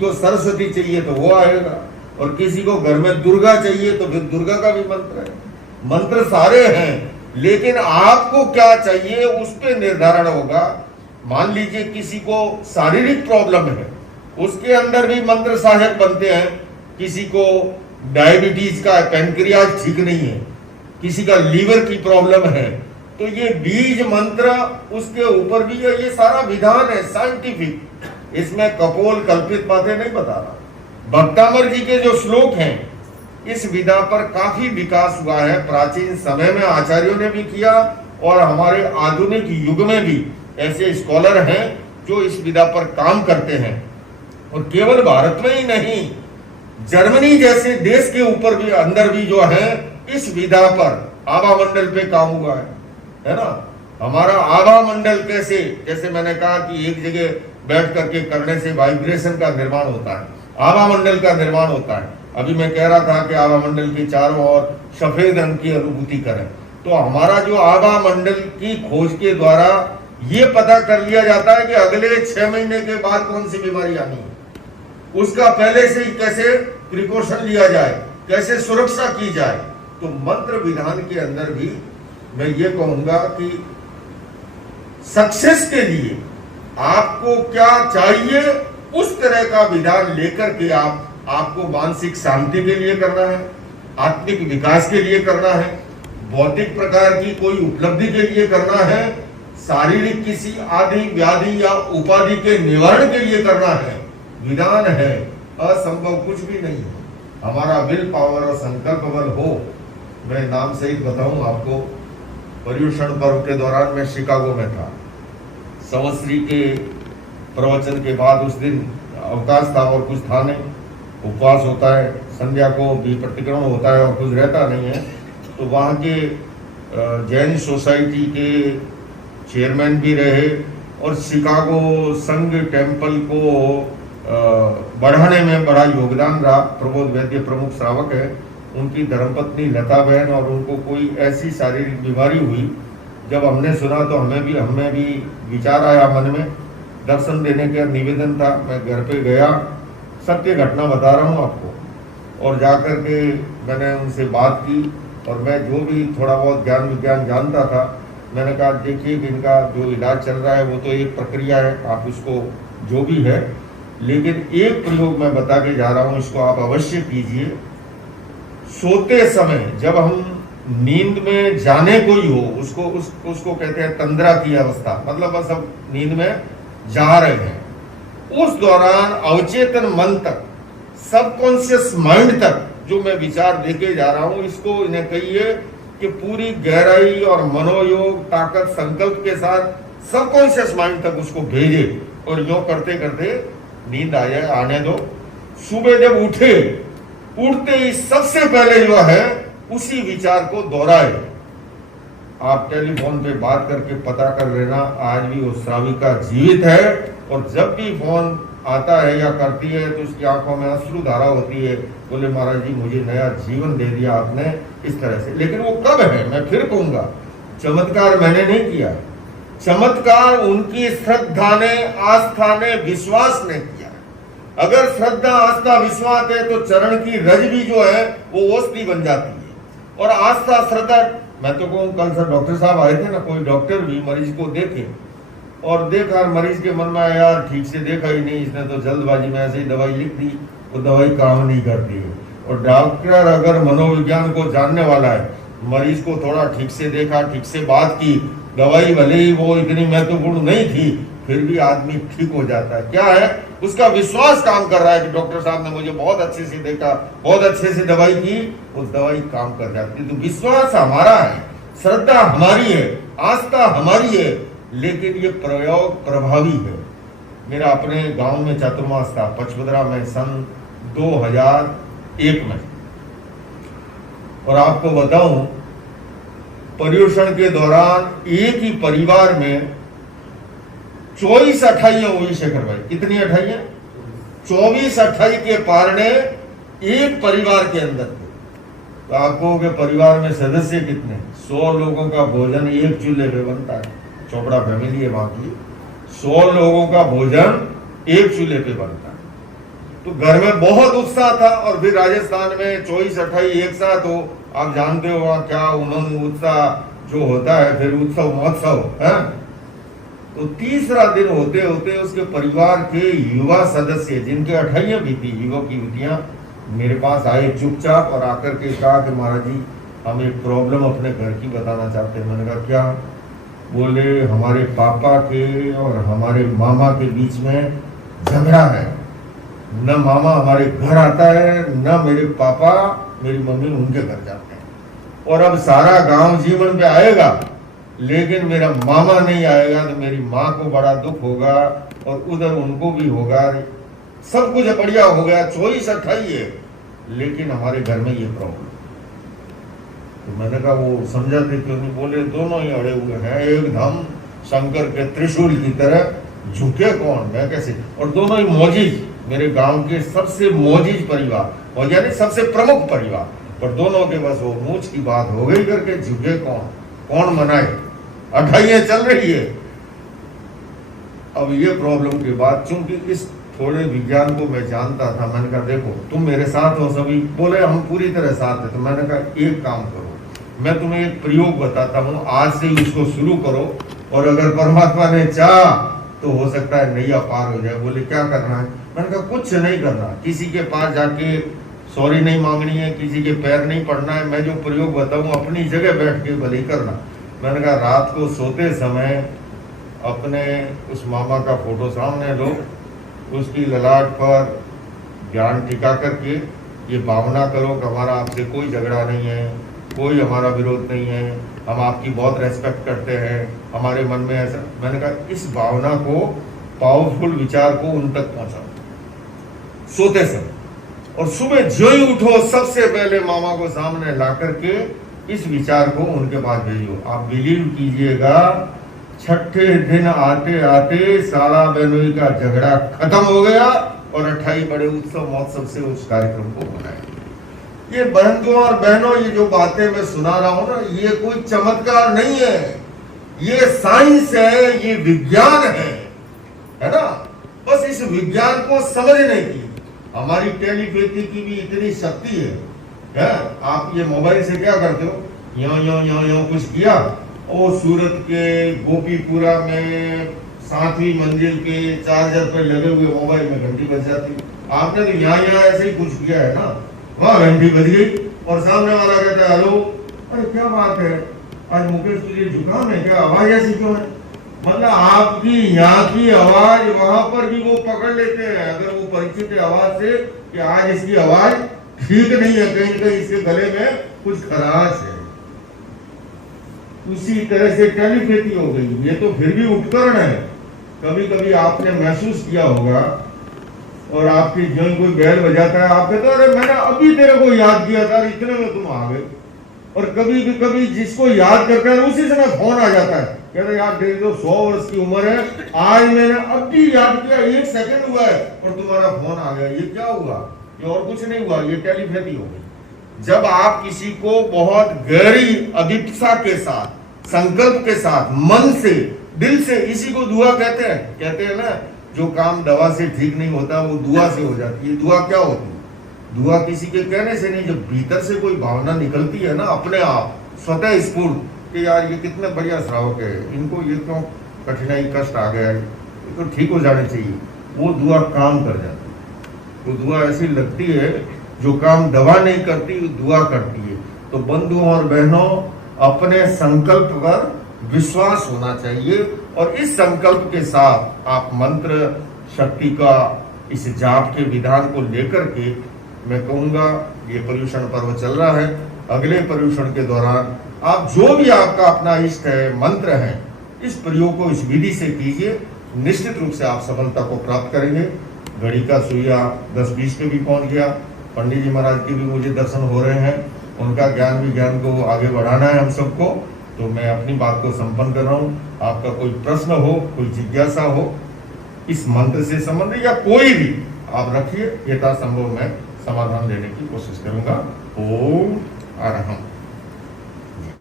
को सरस्वती चाहिए तो वो आएगा, और किसी को घर में दुर्गा चाहिए तो फिर दुर्गा का भी मंत्र है। मंत्र सारे हैं, लेकिन आपको क्या चाहिए उस पर निर्धारण होगा। मान लीजिए किसी को शारीरिक प्रॉब्लम है, उसके अंदर भी मंत्र सहायक बनते हैं। किसी को डायबिटीज का पैनक्रियाज ठीक नहीं है, किसी का लीवर की प्रॉब्लम है, तो ये बीज मंत्र उसके ऊपर भी है। ये सारा विधान है साइंटिफिक, इसमें कपोल कल्पित बातें नहीं बता रहा। भक्तामर जी के जो श्लोक हैं, इस विधा पर काफी विकास हुआ है। प्राचीन समय में आचार्यों ने भी किया, और हमारे आधुनिक युग में भी ऐसे स्कॉलर हैं जो इस विधा पर काम करते हैं। और केवल भारत में ही नहीं, जर्मनी जैसे देश के ऊपर भी, अंदर भी जो है इस विधा पर आभा मंडल पे काम हुआ है ना। हमारा आभा मंडल कैसे, जैसे मैंने कहा कि एक जगह बैठ करके करने से वाइब्रेशन का निर्माण होता है, आभा मंडल का निर्माण होता है। अभी मैं कह रहा था कि आभा मंडल के चारों ओर सफेद रंग की अनुभूति करें, तो हमारा जो आभा मंडल की खोज के द्वारा ये पता कर लिया जाता है कि अगले 6 महीने के बाद कौन सी बीमारी आनी है, उसका पहले से ही कैसे प्रिकॉशन लिया जाए, कैसे सुरक्षा की जाए। तो मंत्र विधान के अंदर भी मैं ये कहूंगा कि सक्सेस के लिए आपको क्या चाहिए उस तरह का विधान लेकर के आपको मानसिक शांति के लिए करना है, आत्मिक विकास के लिए करना है, भौतिक प्रकार की कोई उपलब्धि के लिए करना है, शारीरिक किसी आदि व्याधि या उपाधि के निवारण के लिए करना है। विधान है, असंभव कुछ भी नहीं है। हमारा विल पावर और संकल्प बल हो। मैं नाम सहित बताऊं आपको, पर्युषण पर्व के दौरान मैं शिकागो में था। संवत्सरी के प्रवचन के बाद उस दिन अवकाश था और कुछ था नहीं, उपवास होता है, संध्या को भी प्रतिक्रमण होता है और कुछ रहता नहीं है। तो वहाँ के जैन सोसाइटी के चेयरमैन भी रहे, और शिकागो संघ टेम्पल को बढ़ाने में बड़ा योगदान रहा। प्रबोध वैद्य प्रमुख श्रावक है, उनकी धर्मपत्नी लता बहन, और उनको कोई ऐसी शारीरिक बीमारी हुई। जब हमने सुना तो हमें भी विचार आया मन में, दर्शन देने का निवेदन था। मैं घर पे गया, सत्य घटना बता रहा हूँ आपको, और जाकर के मैंने उनसे बात की, और मैं जो भी थोड़ा बहुत ज्ञान विज्ञान जानता था, मैंने कहा देखिए कि इनका जो इलाज चल रहा है वो तो एक प्रक्रिया है, आप उसको जो भी है, लेकिन एक प्रयोग मैं बता के जा रहा हूँ, इसको आप अवश्य कीजिए। सोते समय जब हम नींद में जाने को ही हो, उसको कहते हैं तंद्रा की अवस्था, मतलब बस अब नींद में जा रहे हैं, उस दौरान अवचेतन मन तक, सबकॉन्शियस माइंड तक जो मैं विचार देके जा रहा हूं, इसको इन्हें कहिए कि पूरी गहराई और मनोयोग ताकत संकल्प के साथ सबकॉन्शियस माइंड तक उसको भेजे, और यूं करते करते नींद आने दो। सुबह जब उठते ही सबसे पहले जो है उसी विचार को दोहराए। आप टेलीफोन पे बात करके पता कर लेना, आज भी वो श्राविका जीवित है, और जब भी फोन आता है या करती है तो उसकी आंखों में अश्रु धारा होती है, बोले महाराज जी मुझे नया जीवन दे दिया आपने, इस तरह से। लेकिन वो कब है, मैं फिर कहूंगा, चमत्कार मैंने नहीं किया, चमत्कार उनकी श्रद्धा ने, आस्था ने, विश्वास ने किया। अगर श्रद्धा आस्था विश्वास है तो चरण की रज भी जो है वो औषधि बन जाती है। और आस्था श्रद्धा, मैं तो कहूँ, कल सर डॉक्टर साहब आए थे ना, कोई डॉक्टर भी मरीज को देखे और देखा, मरीज के मन में आया यार ठीक से देखा ही नहीं, इसने तो जल्दबाजी में ऐसे ही दवाई लिख दी, वो दवाई काम नहीं करती है। और डॉक्टर अगर मनोविज्ञान को जानने वाला है, मरीज को थोड़ा ठीक से देखा, ठीक से बात की, दवाई भले ही वो इतनी महत्वपूर्ण नहीं थी, फिर भी आदमी ठीक हो जाता है। क्या है, उसका विश्वास काम कर रहा है कि डॉक्टर साहब ने मुझे बहुत अच्छे से देखा, बहुत अच्छे से दवाई की, उस दवाई काम कर जाती है। तो विश्वास हमारा है, श्रद्धा हमारी है, आस्था हमारी है, लेकिन ये प्रयोग प्रभावी है। मेरा अपने गांव में चातुर्मास था, पचपदरा में, सन 2001 में। और आपको बताऊं, पर्युषण के दौरान एक ही परिवार में 24 अठाइयां हुई शेखर भाई। कितनी अठाइयां? 24 अठाई के पारने एक परिवार के अंदर थे। तो आपको के परिवार में सदस्य कितने? 100 लोगों का भोजन एक चूल्हे पे बनता है। चोपड़ा फैमिली है वहां की। 100 लोगों का भोजन एक चूल्हे पे बनता है। तो घर में बहुत उत्साह था। और फिर राजस्थान में 24-28 एक साथ हो, आप जानते हो वहाँ क्या उमंग उत्साह जो होता है, फिर उत्सव महोत्सव है। तो तीसरा दिन होते होते उसके परिवार के युवा सदस्य जिनके 28 भी थी, युवक युवतियां मेरे पास आए चुपचाप और आकर के कहा कि महाराज जी हम एक प्रॉब्लम अपने घर की बताना चाहते हैं। मैंने कहा क्या? बोले हमारे पापा के और हमारे मामा के बीच में झगड़ा है, न मामा हमारे घर आता है न मेरे पापा मेरी मम्मी उनके घर जाते हैं, और अब सारा गांव जीवन पे आएगा लेकिन मेरा मामा नहीं आएगा तो मेरी माँ को बड़ा दुख होगा और उधर उनको भी होगा। सब कुछ बढ़िया हो गया, 24-28 है, लेकिन हमारे घर में ये प्रॉब्लम। तो मैंने कहा वो समझाते क्यों नहीं? बोले दोनों ही अड़े हुए हैं, एकदम शंकर के त्रिशूल की तरह, झुके कौन मैं कैसे। और दोनों ही मौजिज, मेरे गांव के सबसे मौजिज परिवार, और यानी सबसे प्रमुख परिवार, पर दोनों के बस वो मूछ की बात हो गई करके झुके कौन मनाए, 28 चल रही है। अब ये प्रॉब्लम के बाद चूंकि इस थोड़े विज्ञान को मैं जानता था, मैंने कहा देखो तुम मेरे साथ हो सभी। बोले हम पूरी तरह साथ है। तो मैंने कहा एक काम करो, मैं तुम्हें एक प्रयोग बताता हूँ, आज से ही उसको शुरू करो, और अगर परमात्मा ने चाहा तो हो सकता है नैया पार हो जाए। बोले क्या करना है? मैंने कहा कुछ नहीं करना, किसी के पास जाके सॉरी नहीं मांगनी है, किसी के पैर नहीं पड़ना है, मैं जो प्रयोग बताऊँ अपनी जगह बैठ के भले करना। मैंने कहा रात को सोते समय अपने उस मामा का फोटो सामने लो, उसकी ललाट पर ध्यान टिका करके ये भावना करो कि हमारा आपसे कोई झगड़ा नहीं है, कोई हमारा विरोध नहीं है, हम आपकी बहुत रेस्पेक्ट करते हैं, हमारे मन में ऐसा। मैंने कहा इस भावना को, पावरफुल विचार को उन तक पहुंचाओ सोते समय, और सुबह जो ही उठो सबसे पहले मामा को सामने ला करके इस विचार को उनके पास भेजो। आप बिलीव कीजिएगा, छठे दिन आते आते साला बहनोई का झगड़ा खत्म हो गया और 28 बड़े उत्सव महोत्सव से उस कार्यक्रम को बनाया। ये बहनों और बहनों, ये जो बातें मैं सुना रहा हूं ना, ये कोई चमत्कार नहीं है, ये साइंस है, ये विज्ञान है ना। बस इस विज्ञान को समझने की हमारी टेलीपैथी की भी इतनी शक्ति है। आप ये मोबाइल से क्या करते हो, यो कुछ किया, और सूरत के गोपीपुरा में 7वीं मंजिल के चार्जर पे लगे हुए मोबाइल में घंटी बज जाती। आपने तो यहाँ ऐसे ही कुछ किया है ना, वहाँ घंटी बज गई और सामने वाला कहता है हेलो, अरे क्या बात है आज मुकेश तुझे जुकाम है क्या, आवाज ऐसी क्यों है? मतलब आपकी यहाँ की आवाज वहां पर भी वो पकड़ लेते हैं, अगर वो परिचित आवाज से कि आज इसकी आवाज ठीक नहीं है, कहीं कहीं इसके गले में कुछ खराश है। उसी तरह से टेलीपैथी हो गई। ये तो फिर भी उपकरण है। कभी कभी आपने महसूस किया होगा, और आपकी जो कोई बैल बजाता है, आप कहते हो अरे मैंने अभी तेरे को याद किया था, इतने में तुम आ गए। और कभी जिसको याद करता है उसी समय फोन आ जाता है, कहते यार तेरी तो 100 वर्ष की उम्र है, आज मैंने अभी याद किया, 1 सेकंड हुआ है और तुम्हारा फोन आ गया। ये क्या हुआ? ये और कुछ नहीं हुआ, ये टेलीपैथी हो गई। जब आप किसी को बहुत गहरी अभिप्सा के साथ, संकल्प के साथ, मन से, दिल से, इसी को दुआ कहते हैं ना, जो काम दवा से ठीक नहीं होता वो दुआ से हो जाती है। दुआ क्या होती है? दुआ किसी के कहने से नहीं, जब भीतर से कोई भावना निकलती है ना अपने आप स्वतः स्फूर्त कि यार ये कितने बढ़िया श्रावक है, इनको ये क्यों कठिनाई कष्ट आ गया है, ये तो ठीक हो जाने चाहिए, वो दुआ काम कर जाती है। वो दुआ ऐसी लगती है जो काम दवा नहीं करती, वो दुआ करती है। तो बंधुओं और बहनों, अपने संकल्प पर विश्वास होना चाहिए, और इस संकल्प के साथ आप मंत्र शक्ति का इस जाप के विधान को लेकर के, मैं कहूँगा ये पर्युषण पर्व चल रहा है, अगले पर्युषण के दौरान आप जो भी आपका अपना इष्ट है, मंत्र है, इस प्रयोग को इस विधि से कीजिए, निश्चित रूप से आप सफलता को प्राप्त करेंगे। घड़ी का सुइया 10-20 पे भी पहुंच गया। पंडित जी महाराज के भी मुझे दर्शन हो रहे हैं, उनका ज्ञान को आगे बढ़ाना है हम सबको। तो मैं अपनी बात को संपन्न कर रहा हूँ। आपका कोई प्रश्न हो, कोई जिज्ञासा हो इस मंत्र से संबंधित या कोई भी, आप रखिए, यथासंभव मैं समाधान देने की कोशिश करूंगा। ओम अरहम।